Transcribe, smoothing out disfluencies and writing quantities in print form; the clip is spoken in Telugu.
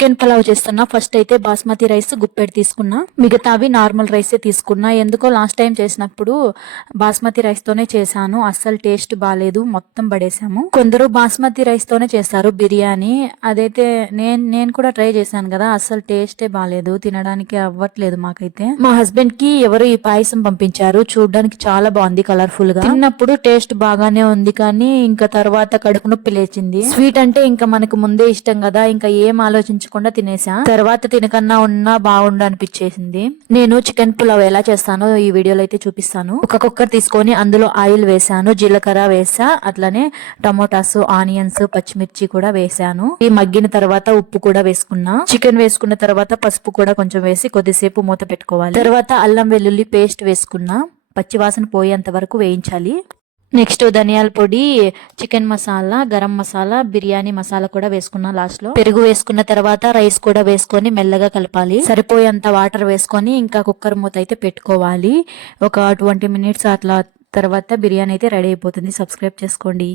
చికెన్ పలావ్ చేస్తున్నా. ఫస్ట్ అయితే బాస్మతి రైస్ గుప్పెడు తీసుకున్నా, మిగతావి నార్మల్ రైసే తీసుకున్నా. ఎందుకో లాస్ట్ టైం చేసినప్పుడు బాస్మతి రైస్ తోనే చేశాను, అస్సలు టేస్ట్ బాగాలేదు, మొత్తం పడేసాము. కొందరు బాస్మతి రైస్ తోనే చేస్తారు బిర్యానీ, అదైతే నేను కూడా ట్రై చేశాను కదా, అస్సలు టేస్టే బాగాలేదు, తినడానికి అవ్వట్లేదు మాకైతే. మా హస్బెండ్ కి ఎవరు ఈ పాయసం పంపించారు, చూడడానికి చాలా బాగుంది కలర్ఫుల్ గా. తిన్నప్పుడు టేస్ట్ బాగానే ఉంది, కానీ ఇంకా తర్వాత కడుపు నొప్పి లేచింది. స్వీట్ అంటే ఇంకా మనకు ముందే ఇష్టం కదా, ఇంకా ఏం ఆలోచించకుండా తినేసా. తర్వాత తినకన్నా ఉన్నా బాగుండు అనిపించేసింది. నేను చికెన్ పులావ్ ఎలా చేస్తానో ఈ వీడియోలో అయితే చూపిస్తాను. ఒక కుక్కర్ తీసుకొని అందులో ఆయిల్ వేసాను, జీలకర్ర వేసా, అట్లనే టమోటాస్, ఆనియన్స్, పచ్చిమిర్చి కూడా వేసాను. ఈ మగ్గిన తర్వాత ఉప్పు కూడా వేసుకున్నా. చికెన్ వేసుకున్న తర్వాత పసుపు కూడా కొంచెం వేసి కొద్దిసేపు మూత పెట్టుకోవాలి. తర్వాత అల్లం వెల్లుల్లి పేస్ట్ వేసుకున్నా, పచ్చివాసన పోయేంత వరకు వేయించాలి. నెక్స్ట్ ధనియాల పొడి, చికెన్ మసాలా, గరం మసాలా, బిర్యానీ మసాలా కూడా వేసుకున్నా లాస్ట్ లో. పెరుగు వేసుకున్న తర్వాత రైస్ కూడా వేసుకొని మెల్లగా కలపాలి. సరిపోయేంత వాటర్ వేసుకొని ఇంకా కుక్కర్ మూత అయితే పెట్టుకోవాలి. ఒక 20 minutes అట్లా తర్వాత బిర్యానీ అయితే రెడీ అయిపోతుంది. సబ్స్క్రైబ్ చేసుకోండి.